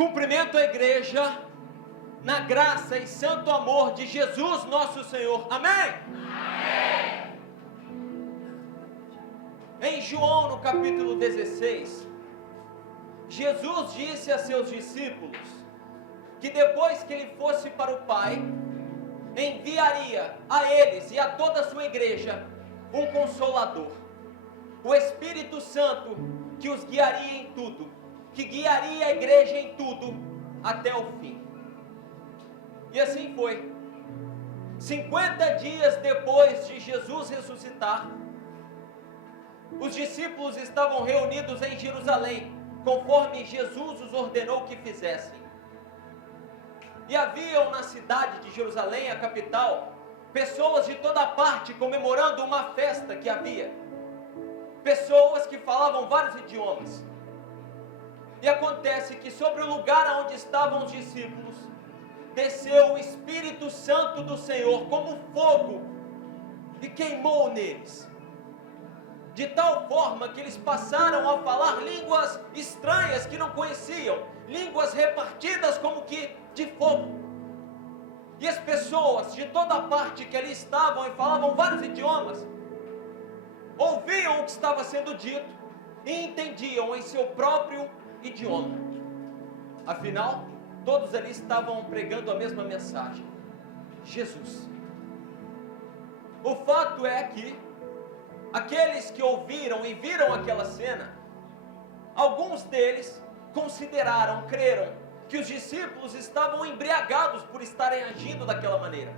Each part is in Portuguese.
Cumprimento a igreja na graça e santo amor de Jesus nosso Senhor. Amém? Amém. Em João, no capítulo 16, Jesus disse a seus discípulos que depois que ele fosse para o Pai, enviaria a eles e a toda a sua igreja um Consolador, o Espírito Santo, que os guiaria em tudo, que guiaria a igreja em tudo até o fim. E assim foi. 50 dias depois de Jesus ressuscitar, os discípulos estavam reunidos em Jerusalém, conforme Jesus os ordenou que fizessem. E haviam na cidade de Jerusalém, a capital, pessoas de toda parte comemorando uma festa que havia. Pessoas que falavam vários idiomas. E acontece que sobre o lugar onde estavam os discípulos, desceu o Espírito Santo do Senhor como fogo e queimou neles. De tal forma que eles passaram a falar línguas estranhas que não conheciam, línguas repartidas como que de fogo. E as pessoas de toda parte que ali estavam e falavam vários idiomas, ouviam o que estava sendo dito e entendiam em seu próprio idioma. Afinal, todos ali estavam pregando a mesma mensagem: Jesus. O fato é que aqueles que ouviram e viram aquela cena, alguns deles consideraram, creram, que os discípulos estavam embriagados por estarem agindo daquela maneira.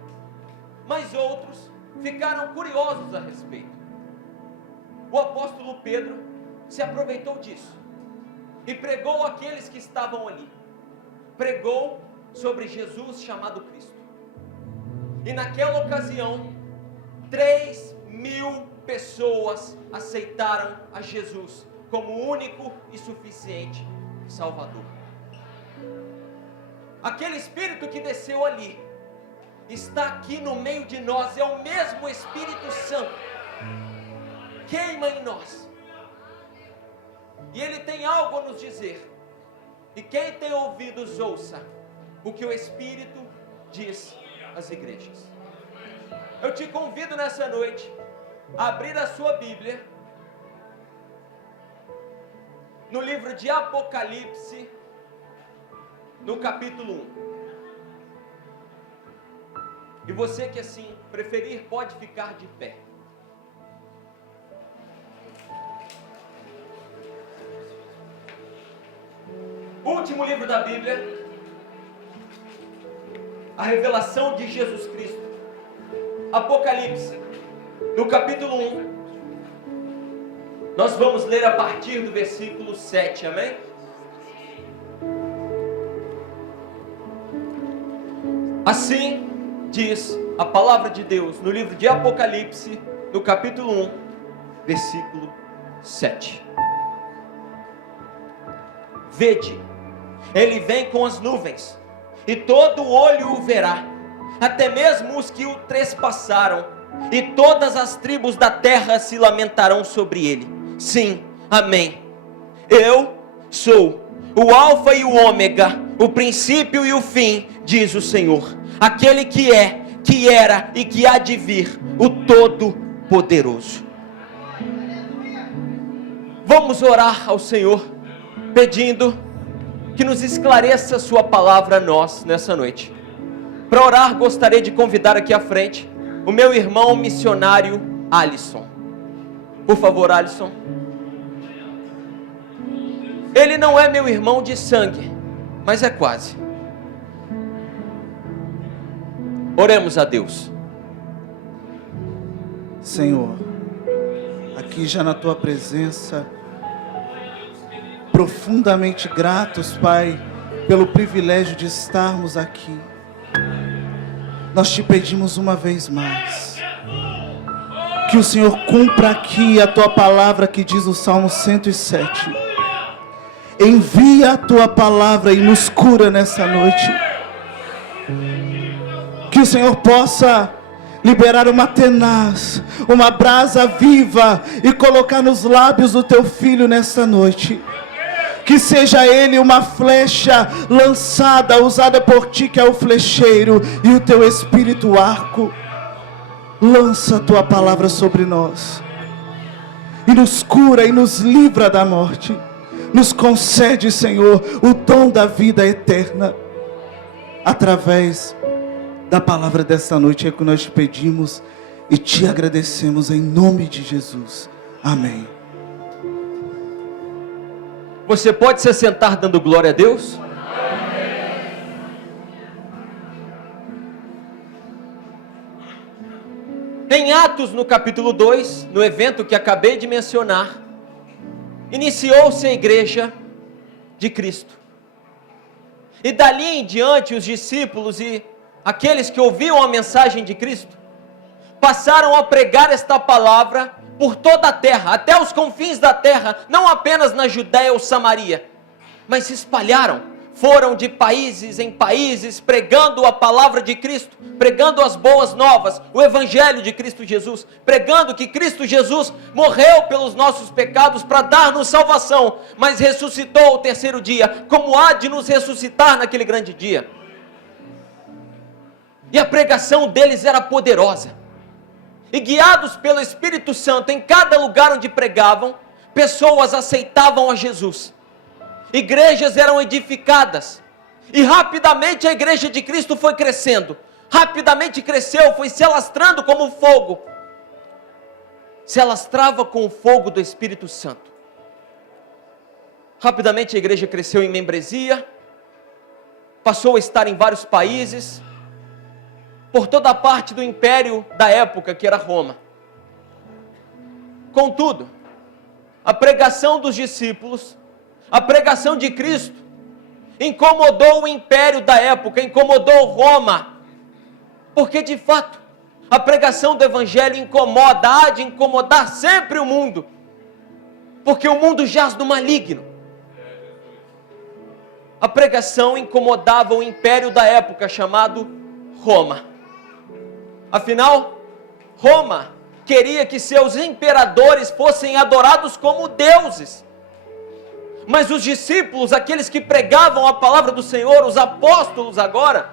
Mas outros ficaram curiosos a respeito. O apóstolo Pedro se aproveitou disso e pregou àqueles que estavam ali. Pregou sobre Jesus chamado Cristo. E naquela ocasião, 3.000 pessoas aceitaram a Jesus como único e suficiente Salvador. Aquele Espírito que desceu ali está aqui no meio de nós, é o mesmo Espírito Santo, queima em nós, e Ele tem algo a nos dizer. E quem tem ouvidos, ouça o que o Espírito diz às igrejas. Eu te convido nessa noite a abrir a sua Bíblia no livro de Apocalipse, no capítulo 1. E você que assim preferir pode ficar de pé. Último livro da Bíblia, a revelação de Jesus Cristo. Apocalipse, no capítulo 1. Nós vamos ler a partir do versículo 7, amém? Assim diz a palavra de Deus no livro de Apocalipse, no capítulo 1, versículo 7. Vede, ele vem com as nuvens, e todo olho o verá, até mesmo os que o trespassaram, e todas as tribos da terra se lamentarão sobre ele. Sim, amém. Eu sou o Alfa e o Ômega, o princípio e o fim, diz o Senhor, aquele que é, que era e que há de vir, o Todo-Poderoso. Vamos orar ao Senhor, pedindo que nos esclareça a sua palavra a nós nessa noite. Para orar, gostaria de convidar aqui à frente o meu irmão missionário Alisson. Por favor, Alisson. Ele não é meu irmão de sangue, mas é quase. Oremos a Deus. Senhor, aqui já na tua presença, profundamente gratos, Pai, pelo privilégio de estarmos aqui. Nós te pedimos uma vez mais, que o Senhor cumpra aqui a tua palavra que diz o Salmo 107. Envia a tua palavra e nos cura nessa noite. Que o Senhor possa liberar uma tenaz, uma brasa viva e colocar nos lábios do teu filho nessa noite. que seja ele uma flecha lançada, usada por ti, que é o flecheiro, e o teu espírito o arco. Lança a tua palavra sobre nós, e nos cura e nos livra da morte. Nos concede, Senhor, o dom da vida eterna, através da palavra desta noite. É que nós te pedimos e te agradecemos em nome de Jesus. Amém. Você pode se sentar dando glória a Deus? Em Atos, no capítulo 2, no evento que acabei de mencionar, iniciou-se a igreja de Cristo. E dali em diante, os discípulos e aqueles que ouviam a mensagem de Cristo passaram a pregar esta palavra por toda a terra, até os confins da terra, não apenas na Judéia ou Samaria, mas se espalharam. Foram de países em países pregando a palavra de Cristo, pregando as boas novas, o evangelho de Cristo Jesus, pregando que Cristo Jesus morreu pelos nossos pecados para dar-nos salvação, mas ressuscitou ao terceiro dia, como há de nos ressuscitar naquele grande dia. E a pregação deles era poderosa, e guiados pelo Espírito Santo, em cada lugar onde pregavam, pessoas aceitavam a Jesus. Igrejas eram edificadas, e rapidamente a igreja de Cristo foi crescendo, rapidamente cresceu, foi se alastrando como fogo, se alastrava com o fogo do Espírito Santo. Rapidamente a igreja cresceu em membresia, passou a estar em vários países, por toda a parte do império da época, que era Roma. Contudo, a pregação dos discípulos, a pregação de Cristo, incomodou o império da época, incomodou Roma, porque de fato, a pregação do Evangelho incomoda, há de incomodar sempre o mundo, porque o mundo jaz do maligno. A pregação incomodava o império da época, chamado Roma. Afinal, Roma queria que seus imperadores fossem adorados como deuses. Mas os discípulos, aqueles que pregavam a palavra do Senhor, os apóstolos agora,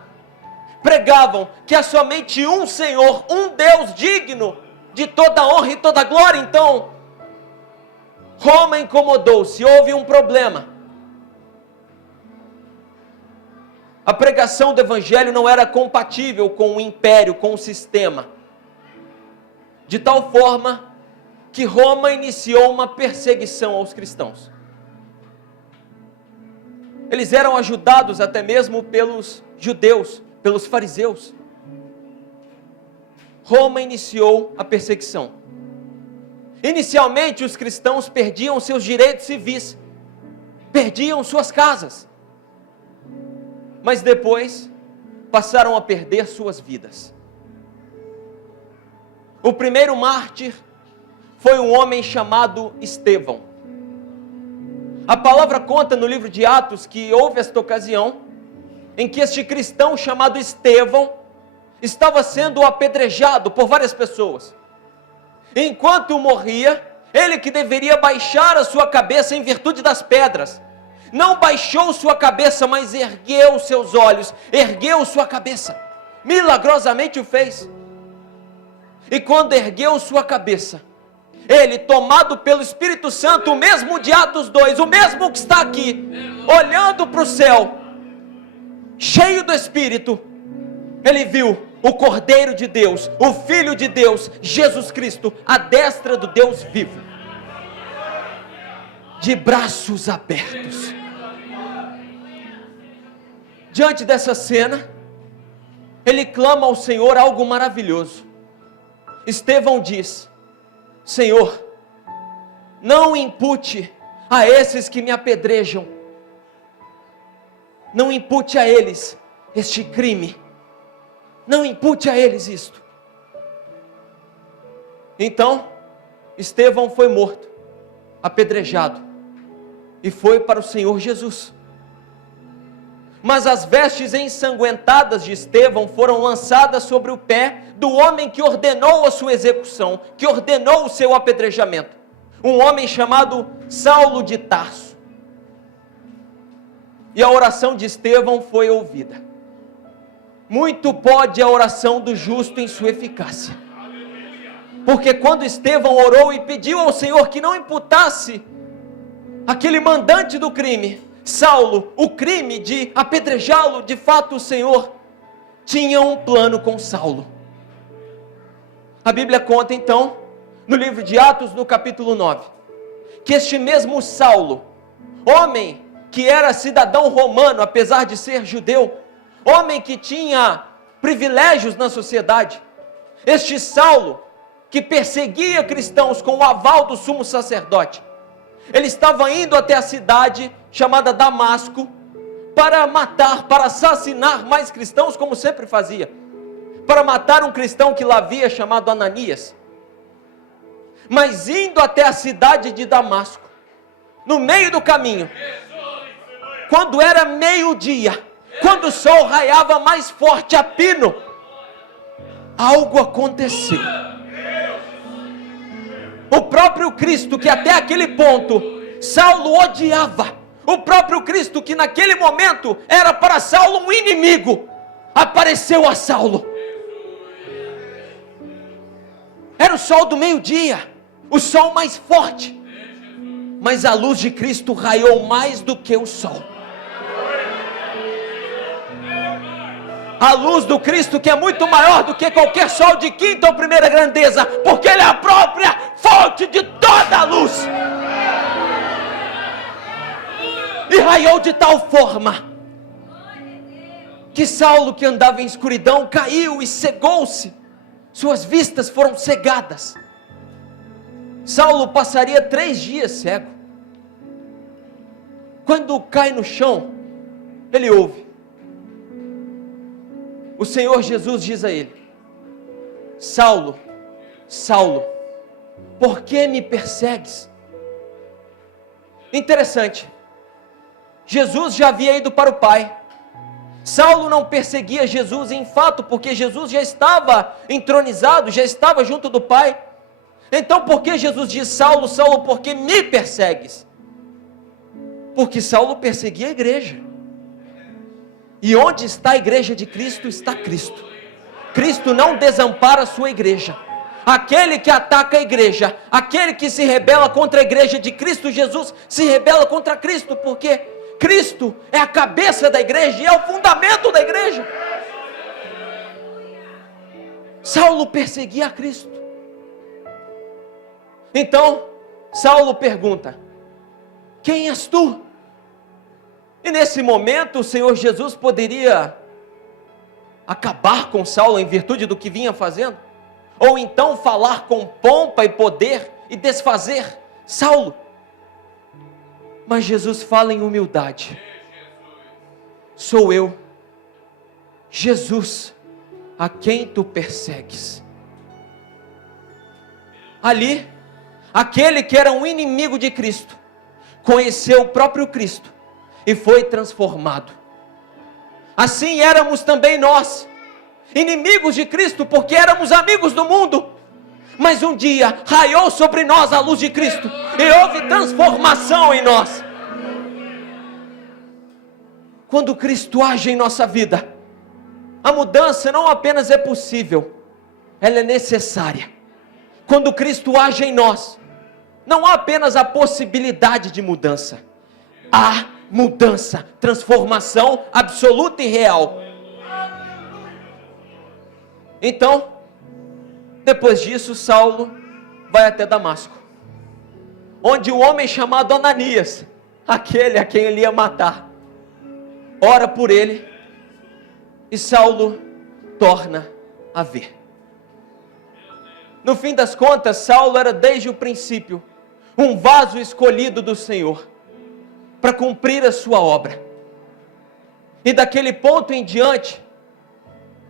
pregavam que há somente um Senhor, um Deus digno de toda honra e toda glória. Então, Roma incomodou-se, houve um problema. A pregação do Evangelho não era compatível com o império, com o sistema. De tal forma que Roma iniciou uma perseguição aos cristãos. Eles eram ajudados até mesmo pelos judeus, pelos fariseus. Roma iniciou a perseguição. Inicialmente os cristãos perdiam seus direitos civis, perdiam suas casas, mas depois passaram a perder suas vidas. O primeiro mártir foi um homem chamado Estevão. A palavra conta no livro de Atos que houve esta ocasião em que este cristão chamado Estevão estava sendo apedrejado por várias pessoas. Enquanto morria, ele que deveria baixar a sua cabeça em virtude das pedras, não baixou sua cabeça, mas ergueu seus olhos, ergueu sua cabeça, milagrosamente o fez. E quando ergueu sua cabeça, ele, tomado pelo Espírito Santo, o mesmo de Atos 2, o mesmo que está aqui, olhando para o céu, cheio do Espírito, ele viu o Cordeiro de Deus, o Filho de Deus, Jesus Cristo, à destra do Deus vivo, de braços abertos. Diante dessa cena, ele clama ao Senhor algo maravilhoso. Estevão diz: Senhor, não impute a esses que me apedrejam, não impute a eles este crime, não impute a eles isto. Então, Estevão foi morto, apedrejado, e foi para o Senhor Jesus. Mas as vestes ensanguentadas de Estevão foram lançadas sobre o pé do homem que ordenou a sua execução, que ordenou o seu apedrejamento, um homem chamado Saulo de Tarso. e a oração de Estevão foi ouvida. Muito pode a oração do justo em sua eficácia. Porque quando Estevão orou e pediu ao Senhor que não imputasse aquele mandante do crime, Saulo, o crime de apedrejá-lo, de fato o Senhor tinha um plano com Saulo. A Bíblia conta então, no livro de Atos, no capítulo 9, que este mesmo Saulo, homem que era cidadão romano, apesar de ser judeu, homem que tinha privilégios na sociedade, este Saulo, que perseguia cristãos com o aval do sumo sacerdote, ele estava indo até a cidade chamada Damasco, para matar, para assassinar mais cristãos, como sempre fazia, para matar um cristão que lá havia chamado Ananias. Mas indo até a cidade de Damasco, no meio do caminho, quando era meio-dia, quando o sol raiava mais forte a pino, algo aconteceu. O próprio Cristo, que até aquele ponto Saulo odiava, o próprio Cristo, que naquele momento era para Saulo um inimigo, apareceu a Saulo. Era o sol do meio-dia, o sol mais forte, mas a luz de Cristo raiou mais do que o sol. A luz do Cristo, que é muito maior do que qualquer sol de quinta ou primeira grandeza, porque Ele é a própria fonte de toda a luz. E raiou de tal forma que Saulo, que andava em escuridão, caiu e cegou-se. Suas vistas foram cegadas. Saulo passaria 3 dias cego. Quando cai no chão, ele ouve. O Senhor Jesus diz a ele: Saulo, Saulo, por que me persegues? Interessante, Jesus já havia ido para o Pai. Saulo não perseguia Jesus em fato, porque Jesus já estava entronizado, já estava junto do Pai. Então por que Jesus diz: Saulo, Saulo, por que me persegues? Porque Saulo perseguia a igreja. E onde está a igreja de Cristo, está Cristo. Cristo não desampara a sua igreja. Aquele que ataca a igreja, aquele que se rebela contra a igreja de Cristo Jesus, se rebela contra Cristo, porque Cristo é a cabeça da igreja e é o fundamento da igreja. Saulo perseguia a Cristo. Então, Saulo pergunta: quem és tu? E nesse momento o Senhor Jesus poderia acabar com Saulo em virtude do que vinha fazendo, ou então falar com pompa e poder e desfazer Saulo. Mas Jesus fala em humildade: sou eu, Jesus, a quem tu persegues. Ali, aquele que era um inimigo de Cristo, conheceu o próprio Cristo e foi transformado. Assim éramos também nós, inimigos de Cristo, porque éramos amigos do mundo. Mas um dia raiou sobre nós a luz de Cristo e houve transformação em nós. Quando Cristo age em nossa vida, a mudança não apenas é possível, ela é necessária. Quando Cristo age em nós, não há apenas a possibilidade de mudança, há mudança, transformação absoluta e real. Então, depois disso, Saulo vai até Damasco, onde o homem chamado Ananias, aquele a quem ele ia matar, ora por ele, e Saulo torna a ver. No fim das contas, Saulo era desde o princípio um vaso escolhido do Senhor para cumprir a sua obra. E daquele ponto em diante,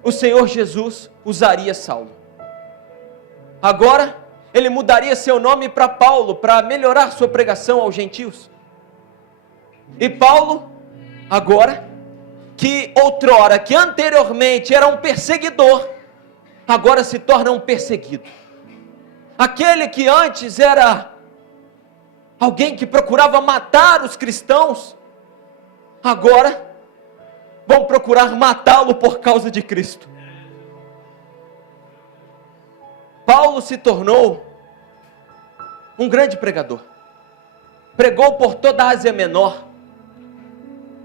o Senhor Jesus usaria Saulo. Agora, ele mudaria seu nome para Paulo, para melhorar sua pregação aos gentios. E Paulo, agora, que outrora, que anteriormente era um perseguidor, agora se torna um perseguido. Aquele que antes era alguém que procurava matar os cristãos, agora vão procurar matá-lo por causa de Cristo. Paulo se tornou um grande pregador. Pregou por toda a Ásia Menor,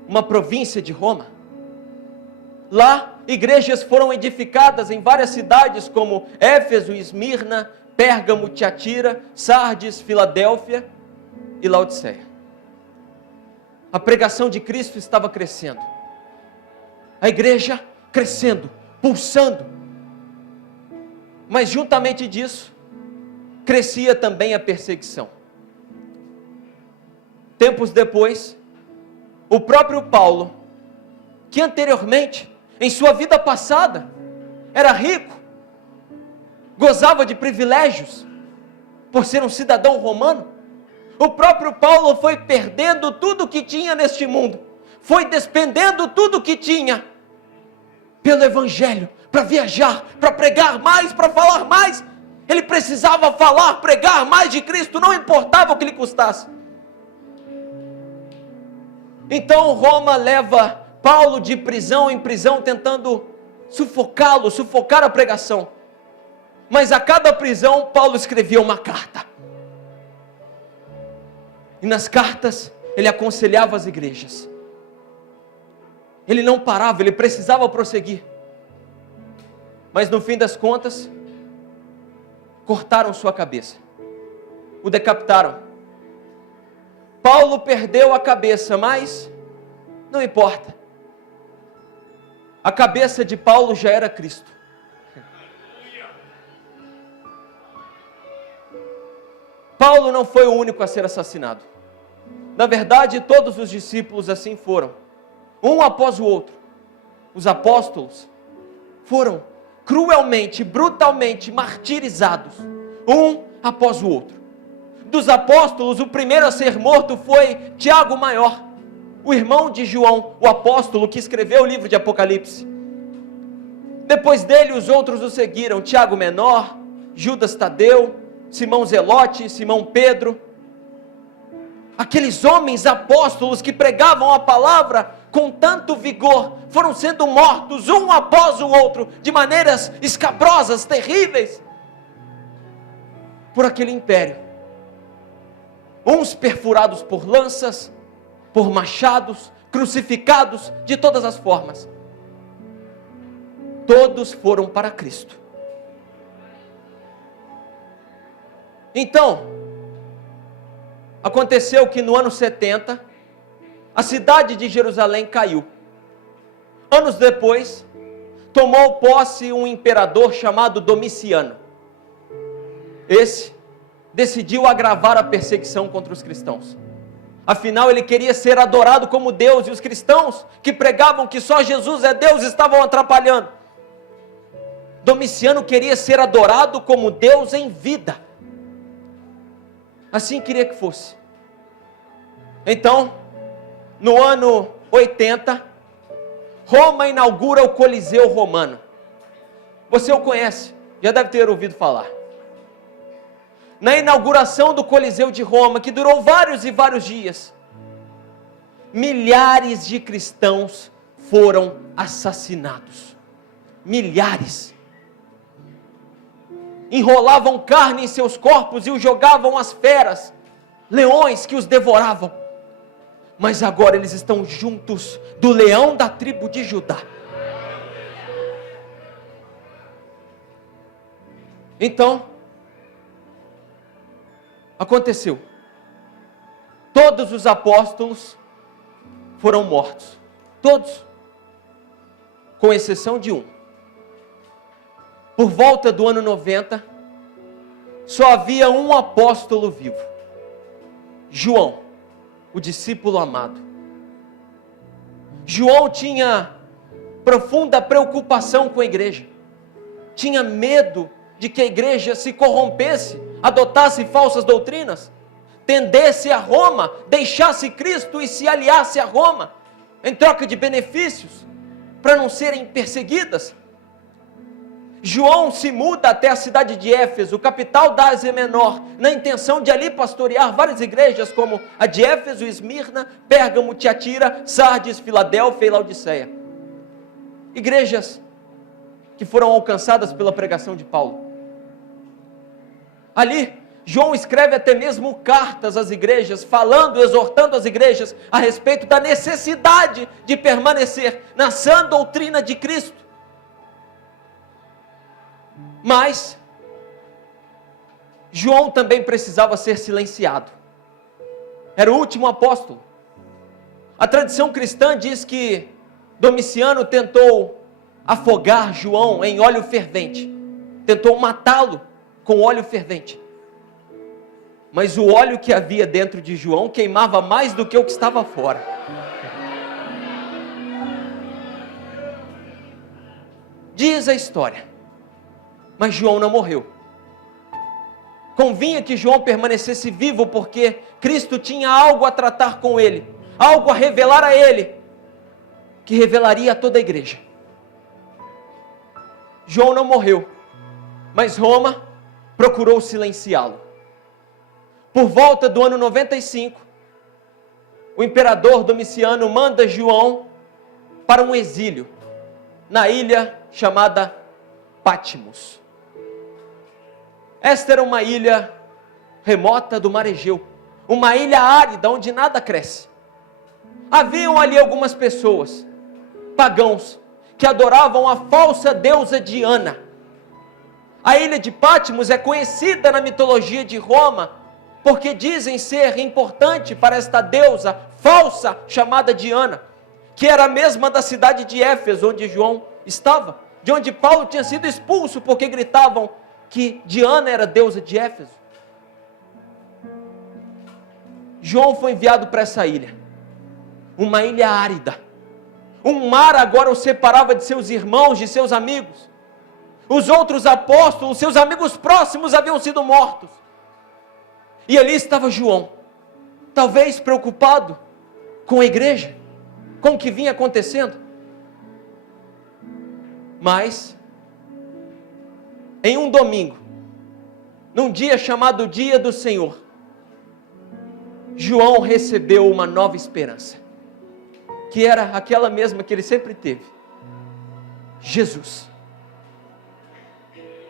uma província de Roma. Lá, igrejas foram edificadas em várias cidades como Éfeso, Esmirna, Pérgamo, Tiatira, Sardes, Filadélfia e Laodiceia. A pregação de Cristo estava crescendo. A igreja crescendo, pulsando. Mas juntamente disso, crescia também a perseguição. Tempos depois, o próprio Paulo, que anteriormente, em sua vida passada, era rico, gozava de privilégios, por ser um cidadão romano, o próprio Paulo foi perdendo tudo que tinha neste mundo, foi despendendo tudo que tinha, pelo Evangelho, para viajar, para pregar mais, para falar mais. Ele precisava falar, pregar mais de Cristo, não importava o que lhe custasse. Então Roma leva Paulo de prisão em prisão, tentando sufocá-lo, sufocar a pregação. Mas a cada prisão, Paulo escrevia uma carta. E nas cartas, ele aconselhava as igrejas. Ele não parava, ele precisava prosseguir. Mas no fim das contas, cortaram sua cabeça. O decapitaram. Paulo perdeu a cabeça, mas não importa. A cabeça de Paulo já era Cristo. Paulo não foi o único a ser assassinado. Na verdade, todos os discípulos assim foram, um após o outro. Os apóstolos foram cruelmente, brutalmente martirizados, um após o outro. Dos apóstolos, o primeiro a ser morto foi Tiago Maior, o irmão de João, o apóstolo que escreveu o livro de Apocalipse. Depois dele, os outros o seguiram: Tiago Menor, Judas Tadeu, Simão Zelote, Simão Pedro. Aqueles homens apóstolos que pregavam a palavra com tanto vigor, foram sendo mortos um após o outro, de maneiras escabrosas, terríveis, por aquele império. Uns perfurados por lanças, por machados, crucificados de todas as formas. Todos foram para Cristo. Então, aconteceu que no ano 70, a cidade de Jerusalém caiu. Anos depois, tomou posse um imperador chamado Domiciano. Esse decidiu agravar a perseguição contra os cristãos. Afinal, ele queria ser adorado como Deus, e os cristãos que pregavam que só Jesus é Deus estavam atrapalhando. Domiciano queria ser adorado como Deus em vida. Assim queria que fosse. Então, no ano 80, Roma inaugura o Coliseu Romano. Você o conhece, já deve ter ouvido falar. Na inauguração do Coliseu de Roma, que durou vários e vários dias, milhares de cristãos foram assassinados. Milhares. Enrolavam carne em seus corpos e os jogavam às feras, leões que os devoravam. Mas agora eles estão juntos do leão da tribo de Judá. Então, aconteceu. Todos os apóstolos foram mortos. Todos. Com exceção de um. Por volta do ano 90, só havia um apóstolo vivo. João, o discípulo amado. João tinha profunda preocupação com a igreja. Tinha medo de que a igreja se corrompesse, adotasse falsas doutrinas, tendesse a Roma, deixasse Cristo e se aliasse a Roma, em troca de benefícios, para não serem perseguidas. João se muda até a cidade de Éfeso, capital da Ásia Menor, na intenção de ali pastorear várias igrejas, como a de Éfeso, Esmirna, Pérgamo, Tiatira, Sardes, Filadélfia e Laodiceia. Igrejas que foram alcançadas pela pregação de Paulo. Ali, João escreve até mesmo cartas às igrejas, falando, exortando as igrejas a respeito da necessidade de permanecer na sã doutrina de Cristo. Mas João também precisava ser silenciado. Era o último apóstolo. A tradição cristã diz que Domiciano tentou afogar João em óleo fervente. Tentou matá-lo com óleo fervente. Mas o óleo que havia dentro de João queimava mais do que o que estava fora. Diz a história. Mas João não morreu. Convinha que João permanecesse vivo, porque Cristo tinha algo a tratar com ele, algo a revelar a ele, que revelaria a toda a igreja. João não morreu, mas Roma procurou silenciá-lo. Por volta do ano 95, o imperador Domiciano manda João para um exílio, na ilha chamada Patmos. Esta era uma ilha remota do mar Egeu, uma ilha árida onde nada cresce. Haviam ali algumas pessoas, pagãos, que adoravam a falsa deusa Diana. A ilha de Patmos é conhecida na mitologia de Roma, porque dizem ser importante para esta deusa falsa chamada Diana, que era a mesma da cidade de Éfeso, onde João estava, de onde Paulo tinha sido expulso, porque gritavam que Diana era deusa de Éfeso. João foi enviado para essa ilha, uma ilha árida. Um mar agora o separava de seus irmãos, de seus amigos. Os outros apóstolos, seus amigos próximos, haviam sido mortos. E ali estava João, talvez preocupado com a igreja, com o que vinha acontecendo. Mas, em um domingo, num dia chamado Dia do Senhor, João recebeu uma nova esperança, que era aquela mesma que ele sempre teve: Jesus.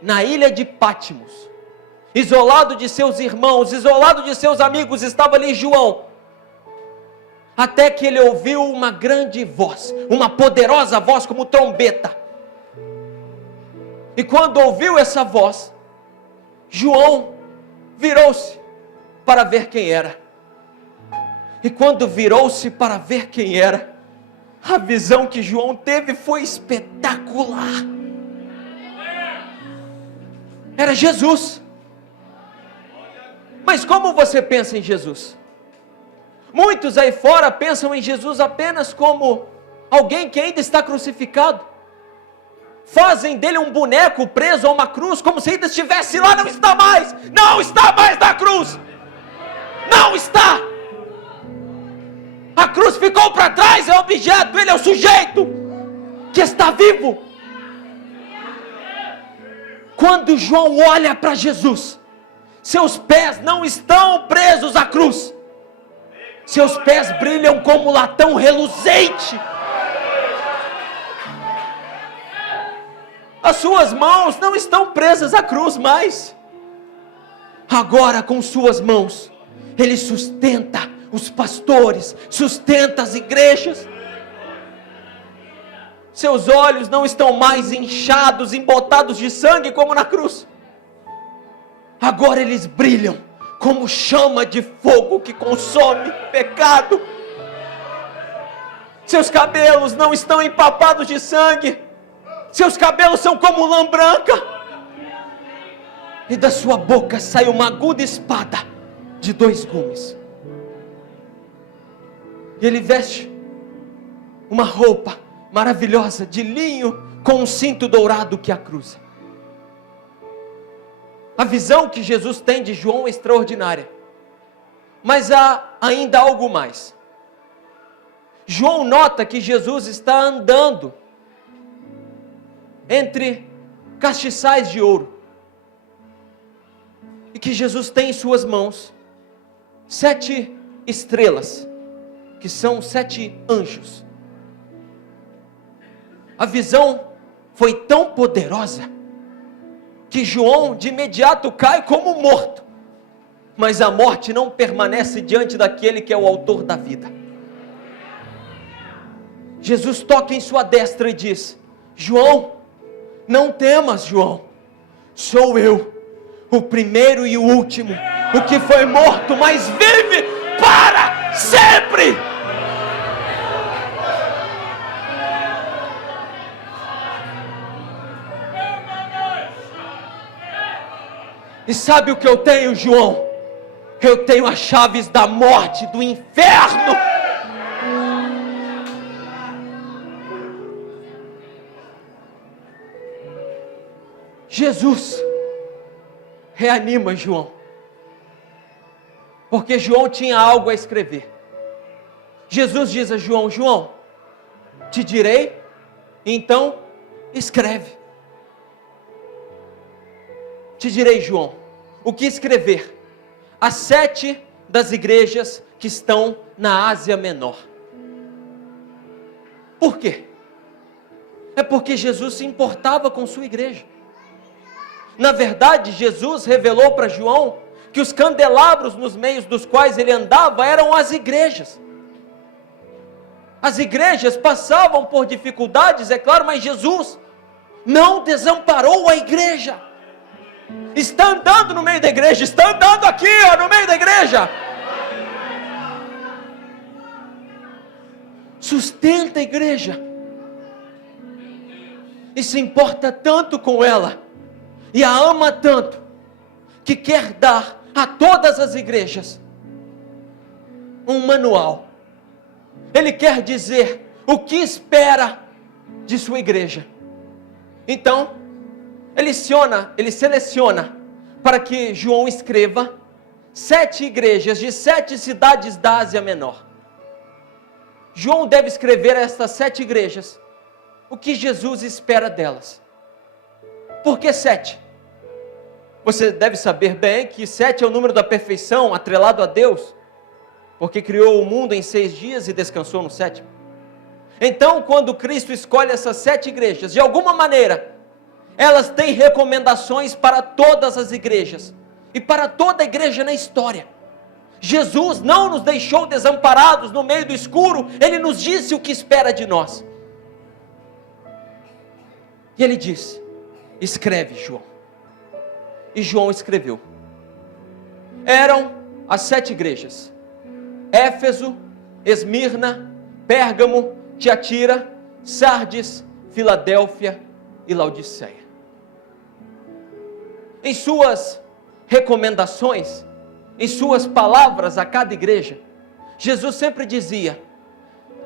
Na ilha de Patmos, isolado de seus irmãos, isolado de seus amigos, estava ali João, até que ele ouviu uma grande voz, uma poderosa voz como trombeta. E quando ouviu essa voz, João virou-se para ver quem era. E quando virou-se para ver quem era, a visão que João teve foi espetacular. Era Jesus. Mas como você pensa em Jesus? Muitos aí fora pensam em Jesus apenas como alguém que ainda está crucificado. Fazem dele um boneco preso a uma cruz, como se ainda estivesse lá. Não está mais! Não está mais na cruz! Não está! A cruz ficou para trás, é o objeto, ele é o sujeito que está vivo. Quando João olha para Jesus, seus pés não estão presos à cruz, seus pés brilham como latão reluzente. As suas mãos não estão presas à cruz mais. Agora, com suas mãos, ele sustenta os pastores, sustenta as igrejas. Seus olhos não estão mais inchados, embotados de sangue como na cruz. Agora eles brilham como chama de fogo que consome pecado. Seus cabelos não estão empapados de sangue. Seus cabelos são como lã branca. E da sua boca sai uma aguda espada de 2 gumes. E ele veste uma roupa maravilhosa de linho com um cinto dourado que a cruza. A visão que Jesus tem de João é extraordinária. Mas há ainda algo mais. João nota que Jesus está andando entre castiçais de ouro. E que Jesus tem em suas mãos 7 estrelas, que são 7 anjos. A visão foi tão poderosa, que João de imediato cai como morto. Mas a morte não permanece diante daquele que é o autor da vida. Jesus toca em sua destra e diz: João, não temas, João, sou eu, o primeiro e o último, o que foi morto, mas vive para sempre. E sabe o que eu tenho, João? Eu tenho as chaves da morte, do inferno. Jesus reanima João, porque João tinha algo a escrever. Jesus diz a João: João, te direi, então escreve. Te direi, João, o que escrever às 7 das igrejas que estão na Ásia Menor. Por quê? É porque Jesus se importava com sua igreja. Na verdade, Jesus revelou para João que os candelabros nos meios dos quais ele andava eram as igrejas. As igrejas passavam por dificuldades, é claro, mas Jesus não desamparou a igreja. Está andando no meio da igreja, está andando aqui, ó, no meio da igreja. Sustenta a igreja. E se importa tanto com ela, e a ama tanto, que quer dar a todas as igrejas um manual. Ele quer dizer o que espera de sua igreja. Então, ele seleciona para que João escreva 7 igrejas de 7 cidades da Ásia Menor. João deve escrever a estas 7 igrejas o que Jesus espera delas. Por que 7? Você deve saber bem que 7 é o número da perfeição, atrelado a Deus, porque criou o mundo em 6 dias e descansou no 7º. Então, quando Cristo escolhe essas 7 igrejas, de alguma maneira, elas têm recomendações para todas as igrejas, e para toda a igreja na história. Jesus não nos deixou desamparados no meio do escuro, Ele nos disse o que espera de nós. E Ele disse: escreve, João. E João escreveu. Eram as 7 igrejas: Éfeso, Esmirna, Pérgamo, Tiatira, Sardes, Filadélfia e Laodiceia. Em suas recomendações, em suas palavras a cada igreja, Jesus sempre dizia: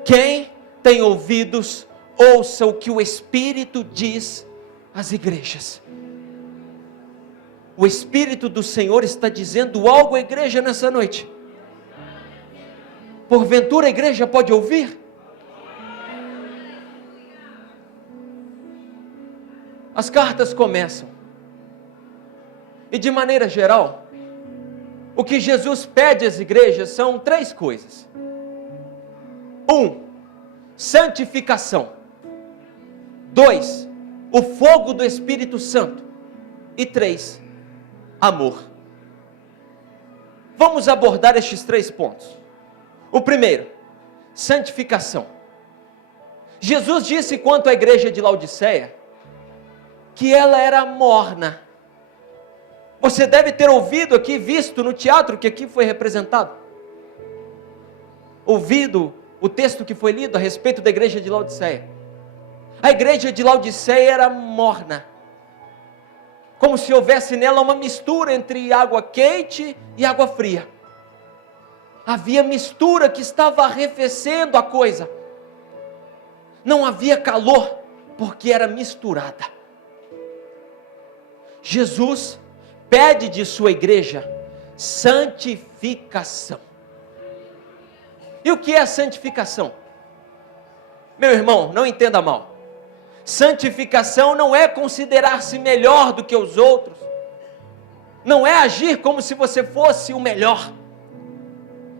quem tem ouvidos, ouça o que o Espírito diz às igrejas. O Espírito do Senhor está dizendo algo à igreja nessa noite. Porventura a igreja pode ouvir? As cartas começam. E de maneira geral, o que Jesus pede às igrejas são 3 coisas. 1, santificação. 2, o fogo do Espírito Santo. E 3, amor. Vamos abordar estes 3 pontos. O primeiro, santificação. Jesus disse quanto à igreja de Laodiceia, que ela era morna. Você deve ter ouvido aqui, visto no teatro que aqui foi representado. Ouvido o texto que foi lido a respeito da igreja de Laodiceia. A igreja de Laodiceia era morna. Como se houvesse nela uma mistura entre água quente e água fria. Havia mistura que estava arrefecendo a coisa. Não havia calor, porque era misturada. Jesus pede de sua igreja santificação. E o que é a santificação? Meu irmão, não entenda mal. Santificação não é considerar-se melhor do que os outros, não é agir como se você fosse o melhor,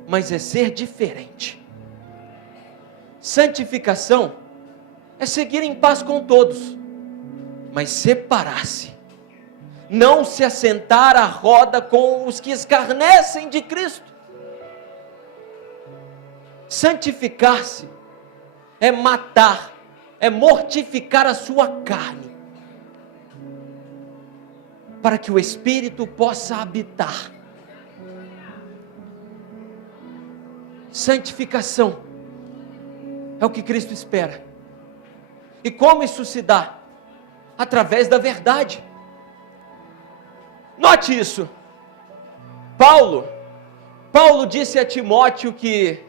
mas é ser diferente. Santificação é seguir em paz com todos, mas separar-se, não se assentar à roda com os que escarnecem de Cristo. Santificar-se é matar, é mortificar a sua carne, para que o Espírito possa habitar. Santificação é o que Cristo espera. E como isso se dá? Através da verdade. Note isso. Paulo disse a Timóteo que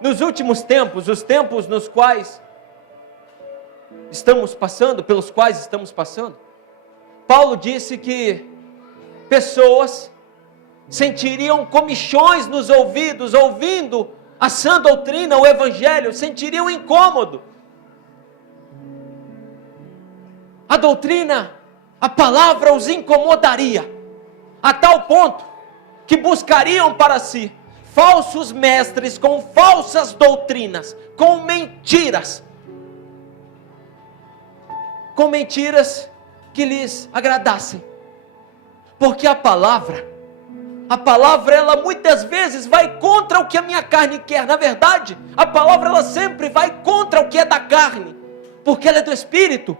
nos últimos tempos, os tempos nos quais estamos passando, pelos quais estamos passando, Paulo disse que pessoas sentiriam comichões nos ouvidos, ouvindo a sã doutrina, o Evangelho, sentiriam incômodo. A doutrina, a palavra os incomodaria, a tal ponto que buscariam para si falsos mestres com falsas doutrinas, com mentiras que lhes agradassem. Porque a palavra ela muitas vezes vai contra o que a minha carne quer. Na verdade, a palavra ela sempre vai contra o que é da carne, porque ela é do Espírito.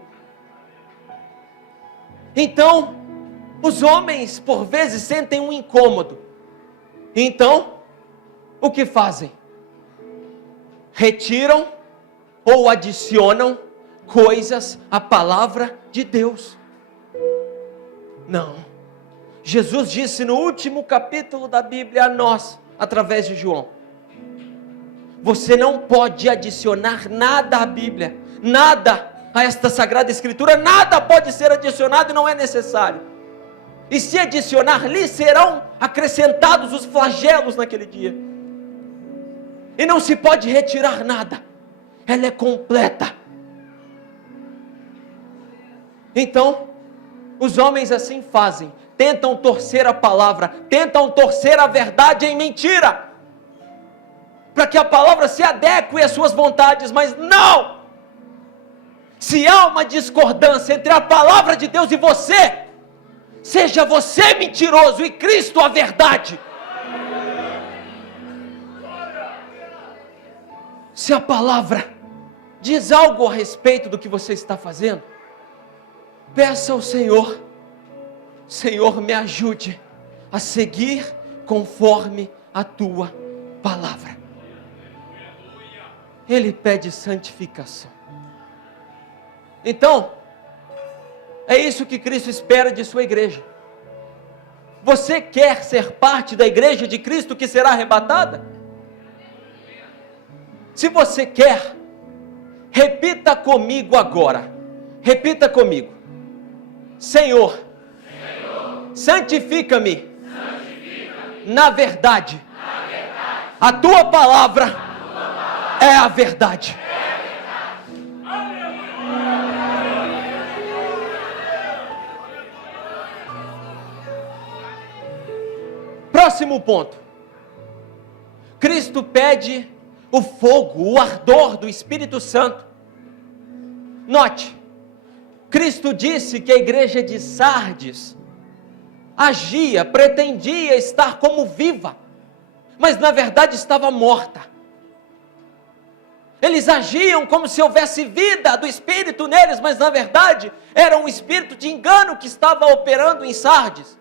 Então, os homens por vezes sentem um incômodo. Então, o que fazem? Retiram ou adicionam coisas à palavra de Deus. Não. Jesus disse no último capítulo da Bíblia a nós, através de João: você não pode adicionar nada à Bíblia, nada a esta Sagrada Escritura, nada pode ser adicionado e não é necessário. E se adicionar, lhe serão acrescentados os flagelos naquele dia. E não se pode retirar nada, ela é completa. Então, os homens assim fazem, tentam torcer a palavra, tentam torcer a verdade em mentira, para que a palavra se adeque às suas vontades, mas não! Se há uma discordância entre a palavra de Deus e você, seja você mentiroso e Cristo a verdade. Se a palavra diz algo a respeito do que você está fazendo, peça ao Senhor: Senhor, me ajude a seguir conforme a tua palavra. Ele pede santificação. Então, é isso que Cristo espera de sua igreja. Você quer ser parte da igreja de Cristo que será arrebatada? Se você quer, repita comigo agora. Repita comigo: Senhor, santifica-me na verdade. A tua palavra é a verdade. Próximo ponto. Cristo pede o fogo, o ardor do Espírito Santo. Note, Cristo disse que a igreja de Sardes agia, pretendia estar como viva, mas na verdade estava morta. Eles agiam como se houvesse vida do Espírito neles, mas na verdade era um espírito de engano que estava operando em Sardes.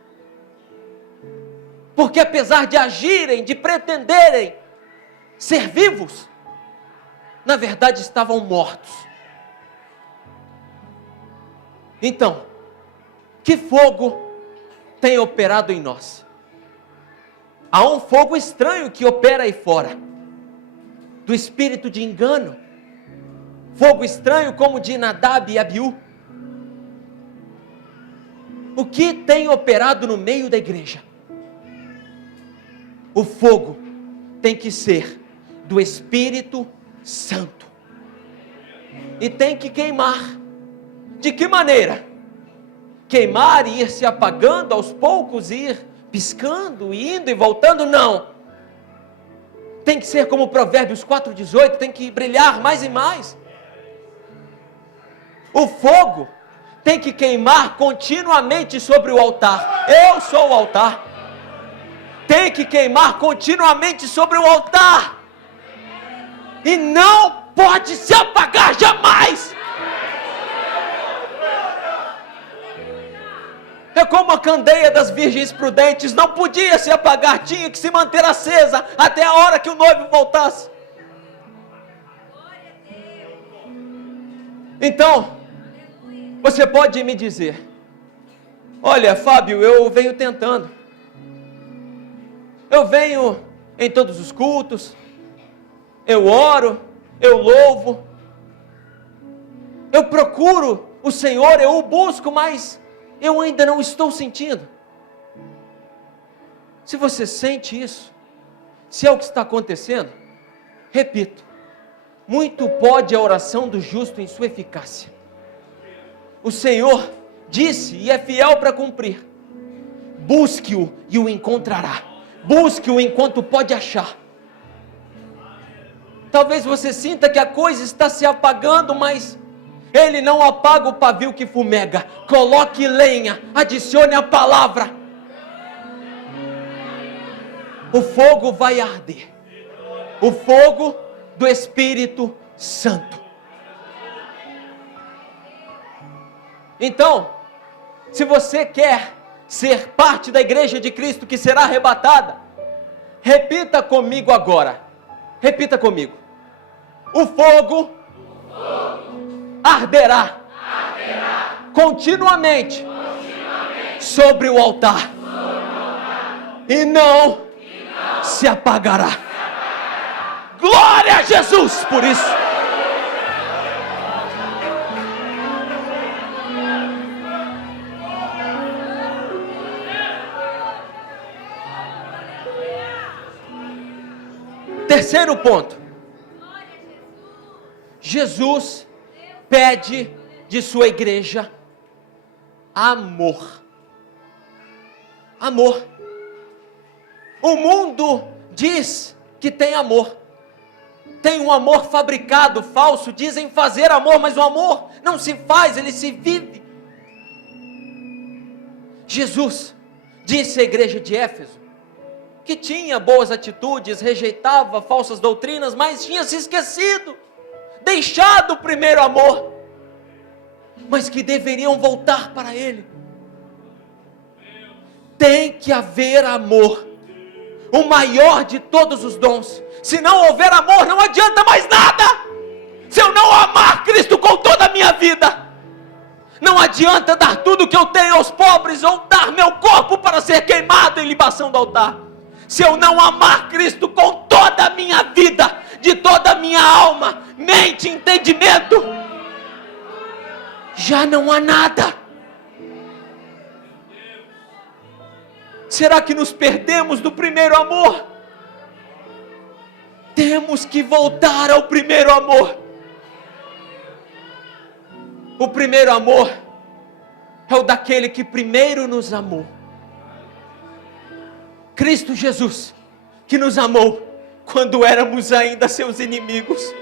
Porque apesar de agirem, de pretenderem ser vivos, na verdade estavam mortos. Então, que fogo tem operado em nós? Há um fogo estranho que opera aí fora, do espírito de engano, fogo estranho como de Nadab e Abiú. O que tem operado no meio da igreja? O fogo tem que ser do Espírito Santo, e tem que queimar, De que maneira? Queimar e ir se apagando aos poucos, ir piscando, indo e voltando? Não. Tem que ser como Provérbios 4,18, tem que brilhar mais e mais. O fogo tem que queimar continuamente sobre o altar. Eu sou o altar. Tem que queimar continuamente sobre o altar. E não pode se apagar jamais. É como a candeia das virgens prudentes, não podia se apagar, tinha que se manter acesa até a hora que o noivo voltasse. Então, você pode me dizer: olha, Fábio, eu venho tentando. Eu venho em todos os cultos, eu oro, eu louvo, eu procuro o Senhor, eu o busco, mas eu ainda não estou sentindo. Se você sente isso, se é o que está acontecendo, repito, muito pode a oração do justo em sua eficácia. O Senhor disse e é fiel para cumprir: busque-o e o encontrará. Busque-o enquanto pode achar. Talvez você sinta que a coisa está se apagando, mas Ele não apaga o pavio que fumega. Coloque lenha, adicione a palavra. O fogo vai arder. O fogo do Espírito Santo. Então, se você quer ser parte da igreja de Cristo que será arrebatada, repita comigo agora. Repita comigo. O fogo arderá continuamente sobre o altar e não se apagará. Glória a Jesus por isso. Terceiro ponto. Jesus pede de sua igreja amor. Amor. O mundo diz que tem amor. Tem um amor fabricado, falso. Dizem fazer amor, mas o amor não se faz, ele se vive. Jesus disse à igreja de Éfeso que tinha boas atitudes, rejeitava falsas doutrinas, mas tinha se esquecido, deixado o primeiro amor, mas que deveriam voltar para Ele. Tem que haver amor, o maior de todos os dons. Se não houver amor, não adianta mais nada. Se eu não amar Cristo com toda a minha vida, não adianta dar tudo que eu tenho aos pobres, ou dar meu corpo para ser queimado em libação do altar. Se eu não amar Cristo com toda a minha vida, de toda a minha alma, mente, entendimento, já não há nada. Será que nos perdemos do primeiro amor? Temos que voltar ao primeiro amor. O primeiro amor é o daquele que primeiro nos amou. Cristo Jesus, que nos amou quando éramos ainda seus inimigos.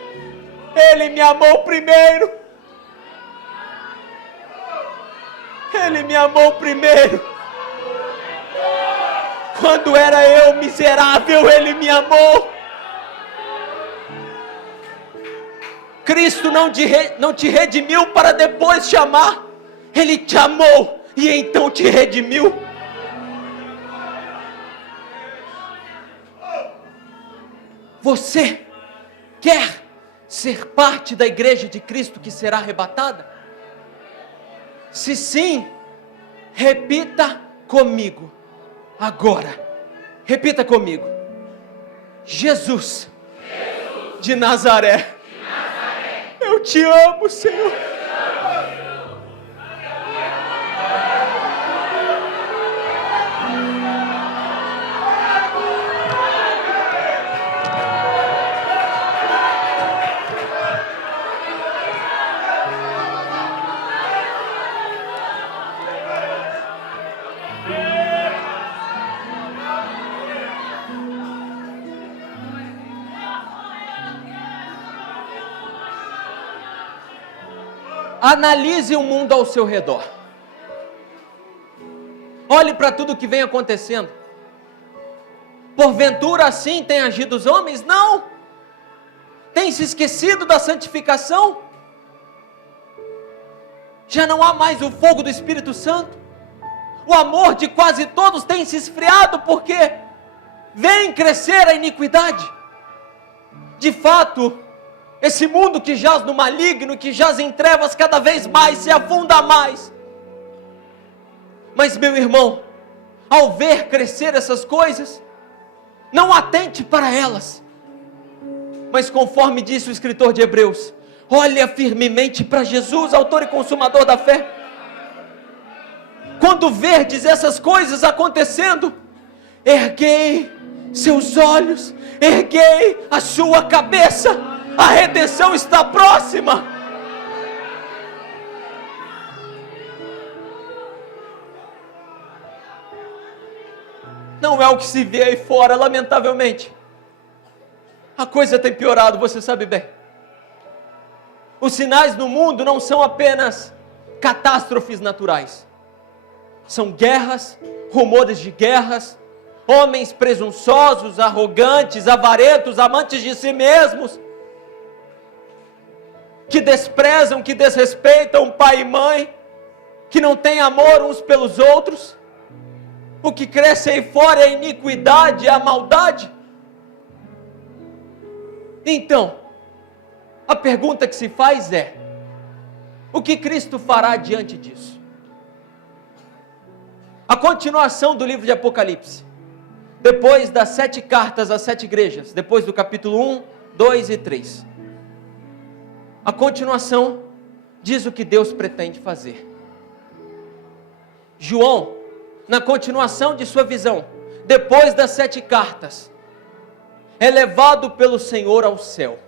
Ele me amou primeiro. Ele me amou primeiro. Quando era eu miserável, Ele me amou. Cristo não te redimiu para depois te amar. Ele te amou e então te redimiu. Você quer ser parte da igreja de Cristo que será arrebatada? Se sim, repita comigo agora. Repita comigo. Jesus, de Nazaré, eu te amo, Senhor. Analise o mundo ao seu redor. Olhe para tudo que vem acontecendo. Porventura assim têm agido os homens? Não. Tem se esquecido da santificação? Já não há mais o fogo do Espírito Santo? O amor de quase todos tem se esfriado porque vem crescer a iniquidade. De fato, esse mundo que jaz no maligno, que jaz em trevas, cada vez mais se afunda mais. Mas, meu irmão, ao ver crescer essas coisas, não atente para elas, mas conforme disse o escritor de Hebreus, olha firmemente para Jesus, autor e consumador da fé. Quando verdes essas coisas acontecendo, erguei seus olhos, erguei a sua cabeça, a redenção está próxima. Não é o que se vê aí fora, lamentavelmente. A coisa tem piorado, você sabe bem. Os sinais no mundo não são apenas catástrofes naturais. São guerras, rumores de guerras, homens presunçosos, arrogantes, avarentos, amantes de si mesmos, que desprezam, que desrespeitam pai e mãe, que não têm amor uns pelos outros. O que cresce aí fora é a iniquidade, é a maldade. Então, a pergunta que se faz é: o que Cristo fará diante disso? A continuação do livro de Apocalipse, depois das 7 cartas às 7 igrejas, depois do capítulo 1, 2 e 3. A continuação diz o que Deus pretende fazer. João, na continuação de sua visão, depois das 7 cartas, é levado pelo Senhor ao céu.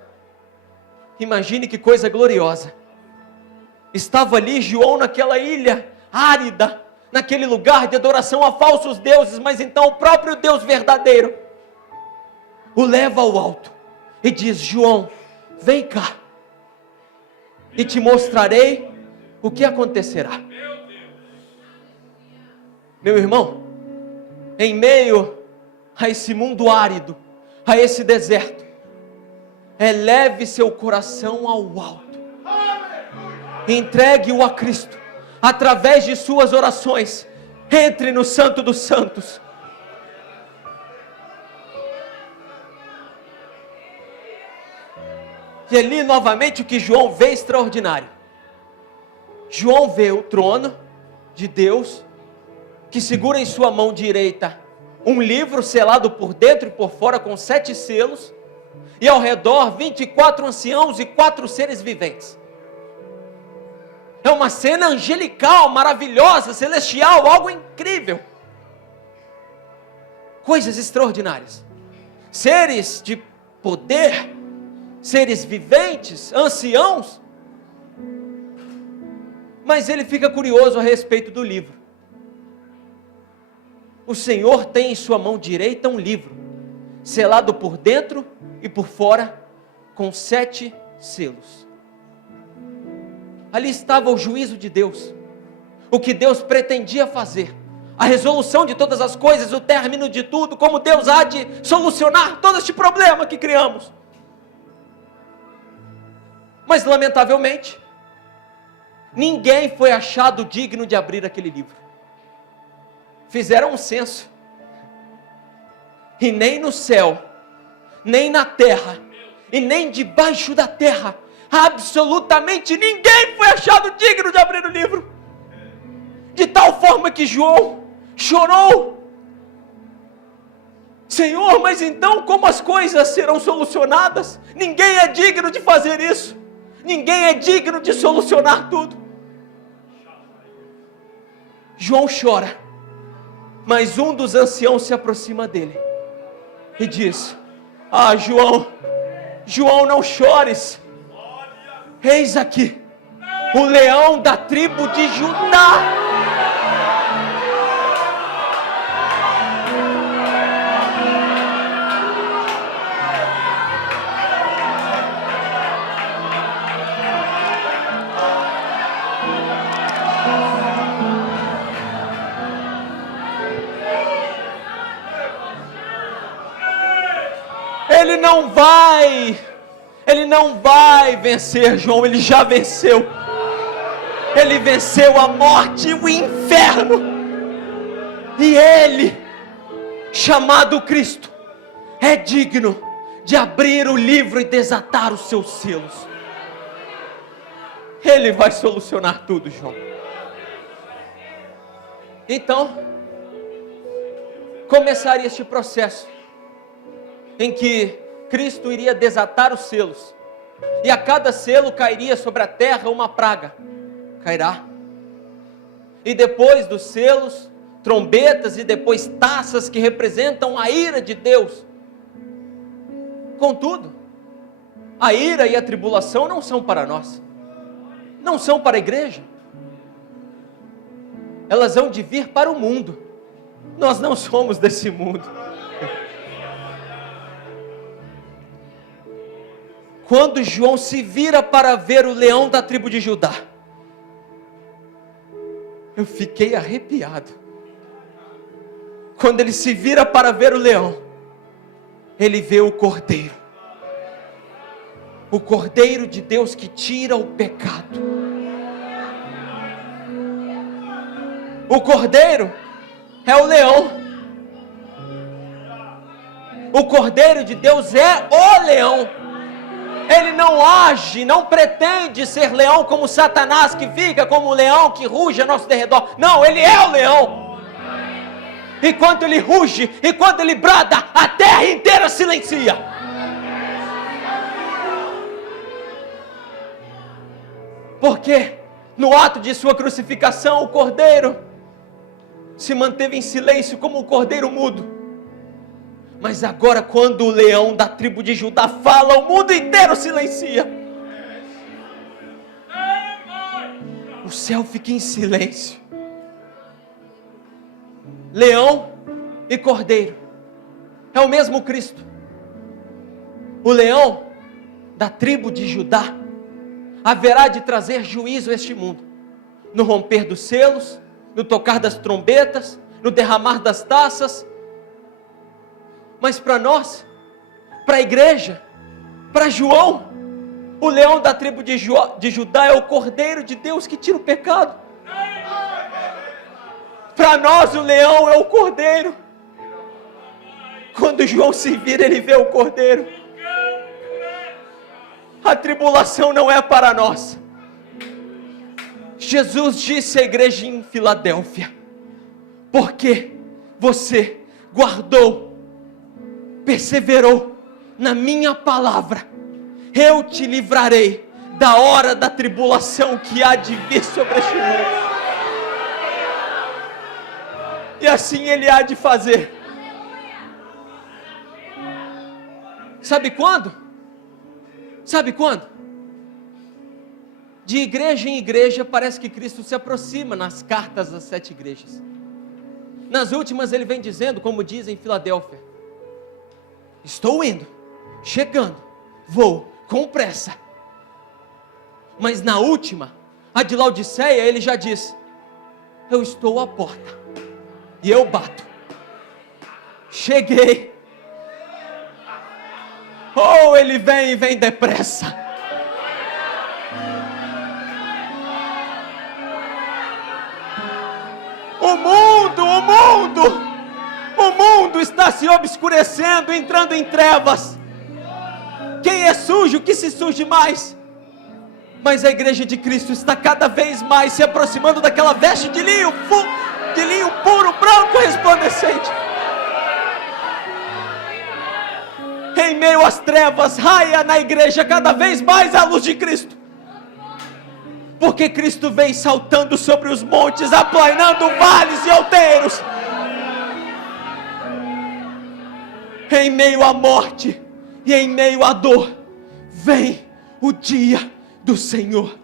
Imagine que coisa gloriosa. Estava ali João naquela ilha árida, naquele lugar de adoração a falsos deuses, mas então o próprio Deus verdadeiro o leva ao alto e diz: João, vem cá, e te mostrarei o que acontecerá. Meu irmão, em meio a esse mundo árido, a esse deserto, eleve seu coração ao alto, entregue-o a Cristo, através de suas orações, entre no Santo dos Santos. E ali novamente o que João vê extraordinário. João vê o trono de Deus, que segura em sua mão direita um livro selado por dentro e por fora com 7 selos, e ao redor 24 anciãos e 4 seres viventes. É uma cena angelical, maravilhosa, celestial, algo incrível. Coisas extraordinárias. Seres de poder, seres viventes, anciãos. Mas ele fica curioso a respeito do livro. O Senhor tem em sua mão direita um livro, selado por dentro e por fora, com 7 selos. Ali estava o juízo de Deus, o que Deus pretendia fazer, a resolução de todas as coisas, o término de tudo, como Deus há de solucionar todo este problema que criamos. Mas lamentavelmente, ninguém foi achado digno de abrir aquele livro. Fizeram um censo, e nem no céu, nem na terra, e nem debaixo da terra, absolutamente ninguém foi achado digno de abrir o livro. De tal forma que João chorou: Senhor, mas então como as coisas serão solucionadas? Ninguém é digno de fazer isso. Ninguém é digno de solucionar tudo. João chora, mas um dos anciãos se aproxima dele e diz: Ah, João, não chores. Eis aqui o leão da tribo de Judá. não vai vencer, João, ele já venceu. Ele venceu a morte e o inferno. E ele, chamado Cristo, é digno de abrir o livro e desatar os seus selos. Ele vai solucionar tudo, João. Então, começaria este processo em que Cristo iria desatar os selos, e a cada selo cairia sobre a terra uma praga. Cairá. E depois dos selos, trombetas, e depois taças que representam a ira de Deus. Contudo, a ira e a tribulação não são para nós, não são para a igreja. Elas hão de vir para o mundo. Nós não somos desse mundo. Quando João se vira para ver o leão da tribo de Judá, eu fiquei arrepiado. Quando ele se vira para ver o leão, ele vê o Cordeiro. O Cordeiro de Deus que tira o pecado. O Cordeiro é o leão. O Cordeiro de Deus é o leão. Ele não age, não pretende ser leão como Satanás, que fica como o leão que ruge a nosso derredor. Não, ele é o leão. E quando ele ruge, e quando ele brada, a terra inteira silencia. Porque no ato de sua crucificação, o Cordeiro se manteve em silêncio como um cordeiro mudo. Mas agora, quando o leão da tribo de Judá fala, o mundo inteiro silencia. O céu fica em silêncio. Leão e cordeiro é o mesmo Cristo. O leão da tribo de Judá haverá de trazer juízo a este mundo, no romper dos selos, no tocar das trombetas, no derramar das taças. Mas para nós, para a igreja, para João, o leão da tribo de Judá é o Cordeiro de Deus que tira o pecado. Para nós o leão é o Cordeiro. Quando João se vira, ele vê o Cordeiro. A tribulação não é para nós. Jesus disse à igreja em Filadélfia: porque você guardou, perseverou na minha palavra, eu te livrarei da hora da tribulação que há de vir sobre este mundo. E assim ele há de fazer. Sabe quando? Sabe quando? De igreja em igreja parece que Cristo se aproxima nas cartas das 7 igrejas. Nas últimas ele vem dizendo, como diz em Filadélfia: estou indo, chegando, vou com pressa. Mas na última, a de Laodiceia, ele já diz: eu estou à porta e eu bato. Cheguei. Oh, ele vem e vem depressa. O mundo está se obscurecendo, entrando em trevas. Quem é sujo, que se suje mais. Mas a igreja de Cristo está cada vez mais se aproximando daquela veste de linho puro, branco, resplandecente. Em meio às trevas, raia na igreja cada vez mais a luz de Cristo. Porque Cristo vem saltando sobre os montes, aplainando vales e outeiros. Em meio à morte e em meio à dor, vem o dia do Senhor.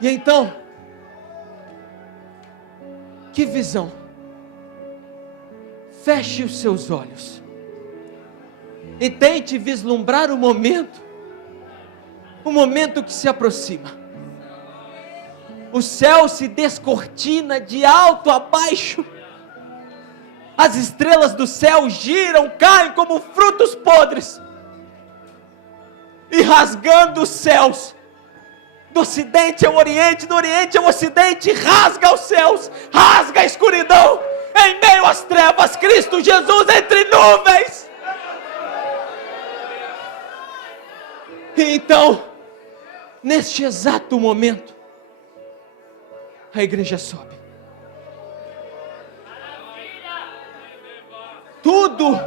E então, que visão! Feche os seus olhos e tente vislumbrar o momento que se aproxima. O céu se descortina de alto a baixo. as estrelas do céu giram, caem como frutos podres, e rasgando os céus, do ocidente ao oriente, do oriente ao ocidente, rasga os céus, rasga a escuridão, em meio às trevas, Cristo Jesus entre nuvens. E então, neste exato momento, a igreja sobe. Tudo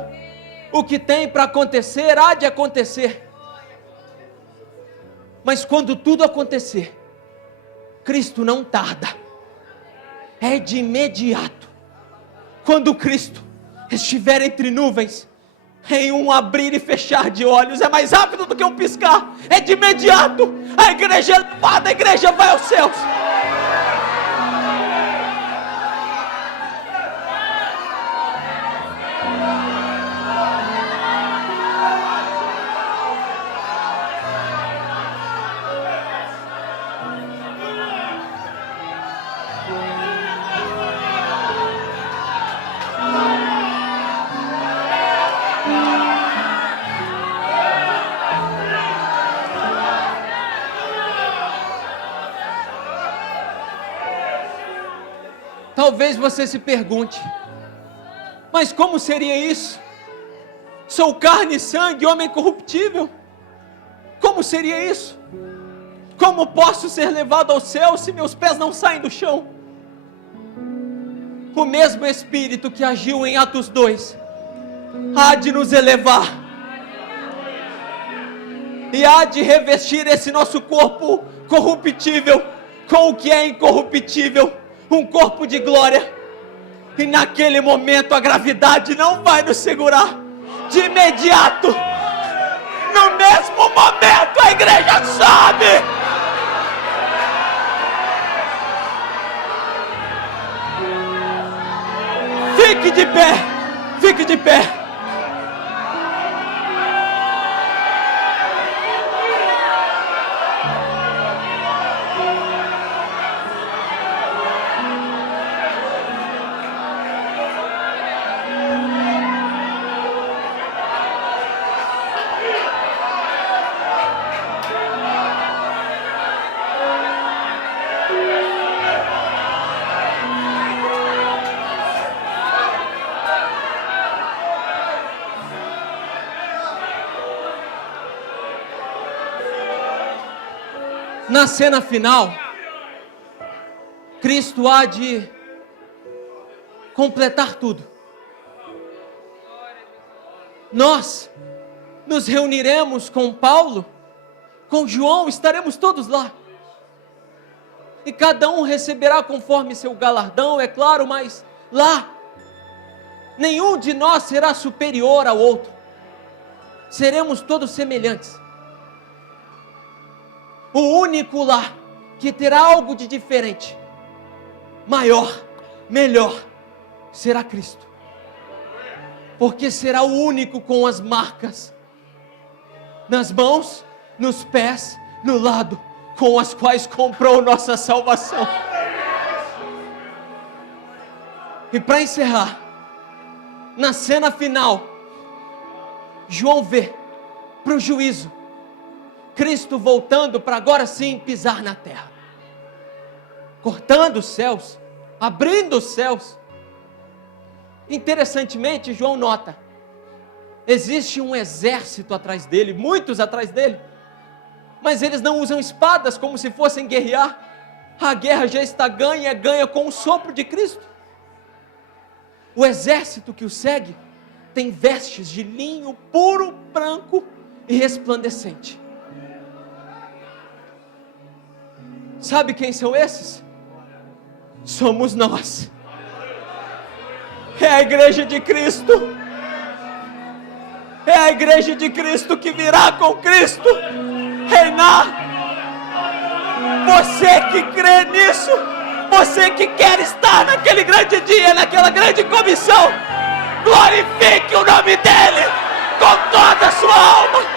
o que tem para acontecer, há de acontecer. Mas quando tudo acontecer, Cristo não tarda, é de imediato. Quando Cristo estiver entre nuvens, em um abrir e fechar de olhos, é mais rápido do que um piscar, é de imediato. A igreja é levada, a igreja vai aos céus. Talvez você se pergunte, mas como seria isso? Sou carne e sangue, homem corruptível. Como seria isso? Como posso ser levado ao céu se meus pés não saem do chão? O mesmo Espírito que agiu em Atos 2 há de nos elevar e há de revestir esse nosso corpo corruptível com o que é incorruptível, um corpo de glória. E naquele momento a gravidade não vai nos segurar. De imediato, no mesmo momento, a igreja sobe. Fique de pé, fique de pé. Na cena final, Cristo há de completar tudo. Nós nos reuniremos com Paulo, com João, estaremos todos lá. E cada um receberá conforme seu galardão, é claro, mas lá, nenhum de nós será superior ao outro. Seremos todos semelhantes. O único lá que terá algo de diferente, maior, melhor, será Cristo. Porque será o único com as marcas nas mãos, nos pés, no lado, com as quais comprou nossa salvação. E para encerrar, na cena final, João vê para o juízo Cristo voltando para agora sim pisar na terra, cortando os céus, abrindo os céus. Interessantemente, João nota, existe um exército atrás dele, muitos atrás dele, mas eles não usam espadas como se fossem guerrear. A guerra já está ganha, ganha com o sopro de Cristo. O exército que o segue tem vestes de linho puro, branco e resplandecente. Sabe quem são esses? Somos nós. É a igreja de Cristo. É a igreja de Cristo que virá com Cristo reinar. Você que crê nisso, você que quer estar naquele grande dia, naquela grande comissão, glorifique o nome dEle com toda a sua alma.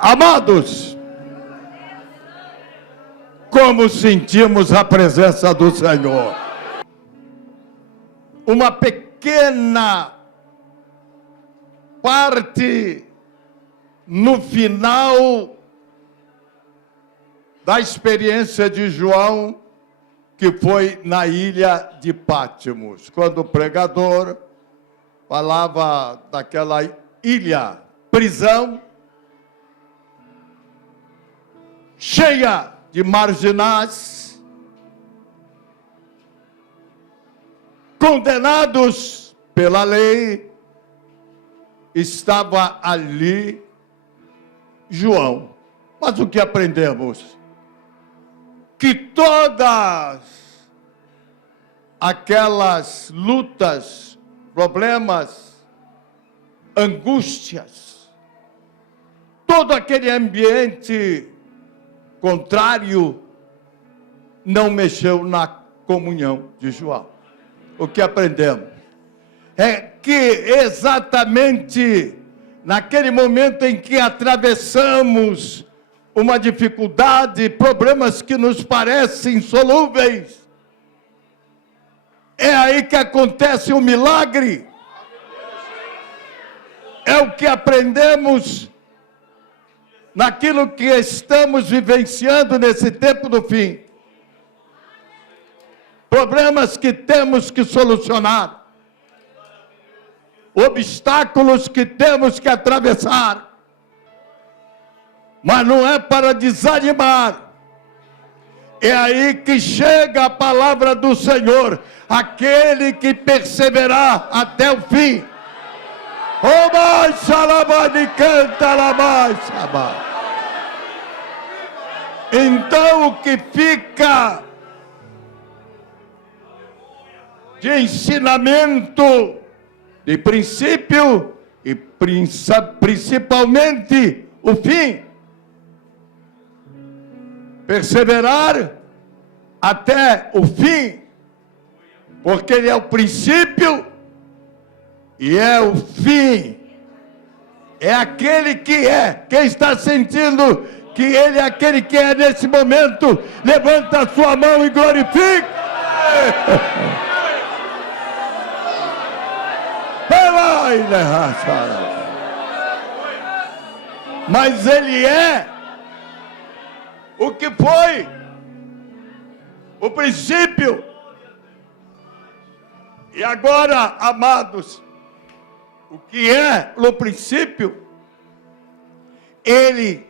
Amados, como sentimos a presença do Senhor. Uma pequena parte no final da experiência de João, que foi na ilha de Pátimos, quando o pregador falava daquela ilha, prisão, cheia de marginais, condenados pela lei, estava ali João. Mas o que aprendemos? Que todas aquelas lutas, problemas, angústias, todo aquele ambiente contrário não mexeu na comunhão de João. O que aprendemos é que exatamente naquele momento em que atravessamos uma dificuldade, problemas que nos parecem insolúveis, é aí que acontece o milagre. É o que aprendemos naquilo que estamos vivenciando nesse tempo do fim. Problemas que temos que solucionar, obstáculos que temos que atravessar, mas não é para desanimar. É aí que chega a palavra do Senhor, aquele que perseverar até o fim. Oh, mais xalabani canta lá mais. Então o que fica de ensinamento, de princípio e principalmente o fim. Perseverar até o fim, porque ele é o princípio e é o fim. É aquele que é. Quem está sentindo que ele é aquele que é nesse momento, levanta a sua mão e glorifica. Mas ele é o que foi o princípio. E agora, amados, o que é no princípio, ele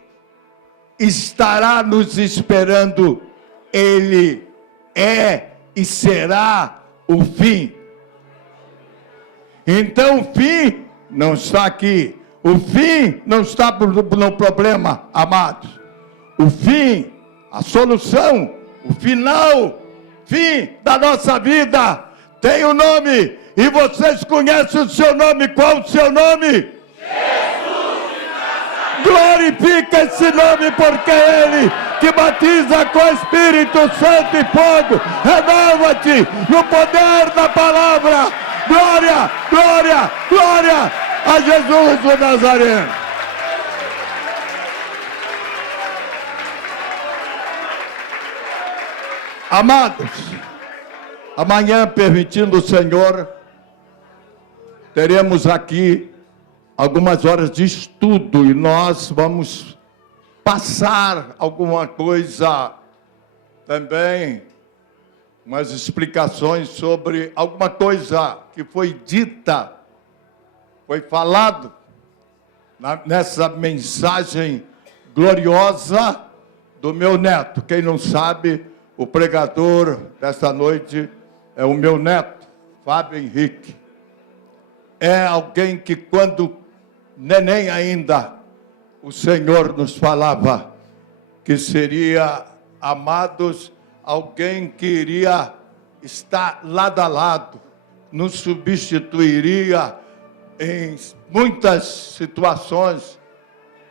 estará nos esperando. Ele é e será o fim. Então o fim não está aqui. O fim não está no problema, amados. O fim, a solução, o final, fim da nossa vida tem um nome. E vocês conhecem o seu nome. Qual o seu nome? Jesus de Nazaré. Glorifica esse nome, porque é Ele que batiza com o Espírito Santo e fogo. Renova-te no poder da palavra. Glória, glória, glória a Jesus o Nazareno. Amados, amanhã, permitindo o Senhor, teremos aqui algumas horas de estudo e nós vamos passar alguma coisa também, umas explicações sobre alguma coisa que foi dita, foi falado nessa mensagem gloriosa do meu neto. Quem não sabe, o pregador desta noite é o meu neto, Fábio Henrique. É alguém que, quando neném ainda, o Senhor nos falava que seria, amados, alguém que iria estar lado a lado, nos substituiria em muitas situações,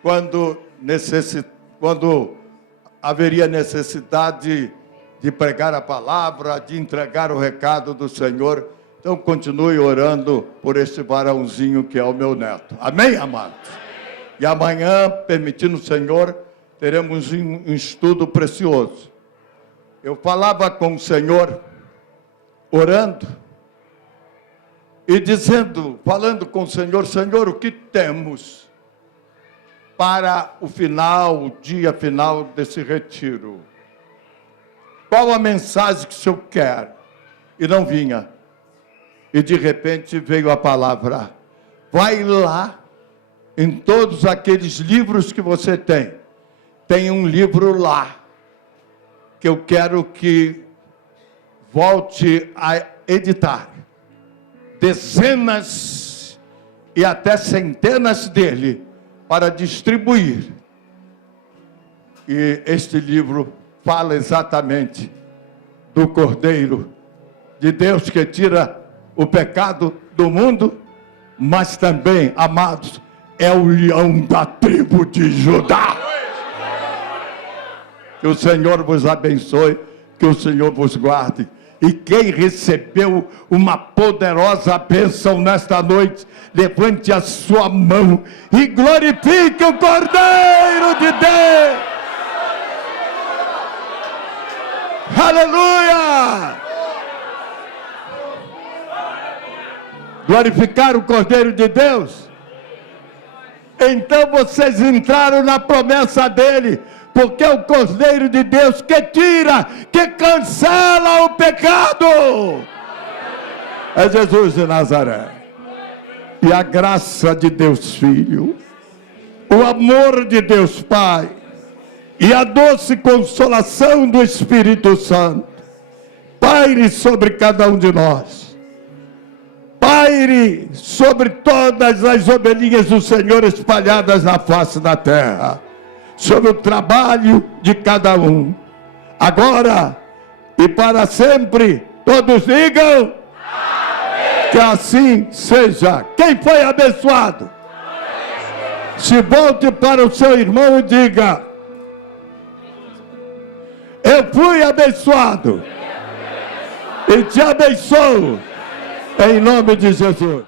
quando haveria necessidade de pregar a palavra, de entregar o recado do Senhor. Então continue orando por esse varãozinho que é o meu neto. Amém, amados? E amanhã, permitindo o Senhor, teremos um estudo precioso. Eu falava com o Senhor, orando, e falando com o Senhor, Senhor, o que temos para o final, o dia final desse retiro? Qual a mensagem que o Senhor quer? E não vinha. E de repente veio a palavra, vai lá, em todos aqueles livros que você tem um livro lá, que eu quero que volte a editar. Dezenas e até centenas dele, para distribuir. E este livro fala exatamente do Cordeiro de Deus que tira o pecado do mundo, mas também, amados, é o leão da tribo de Judá. Que o Senhor vos abençoe, que o Senhor vos guarde. E quem recebeu uma poderosa bênção nesta noite, levante a sua mão e glorifique o Cordeiro de Deus. Aleluia! Glorificar o Cordeiro de Deus. Então vocês entraram na promessa dele, porque é o Cordeiro de Deus que tira, que cancela o pecado. É Jesus de Nazaré. E a graça de Deus Filho, o amor de Deus Pai e a doce consolação do Espírito Santo paire sobre cada um de nós. Paire sobre todas as ovelhinhas do Senhor espalhadas na face da terra, sobre o trabalho de cada um, agora e para sempre. Todos digam amém. Que assim seja. Quem foi abençoado? Amém. Se volte para o seu irmão e diga: eu fui abençoado e te abençoo em nome de Jesus.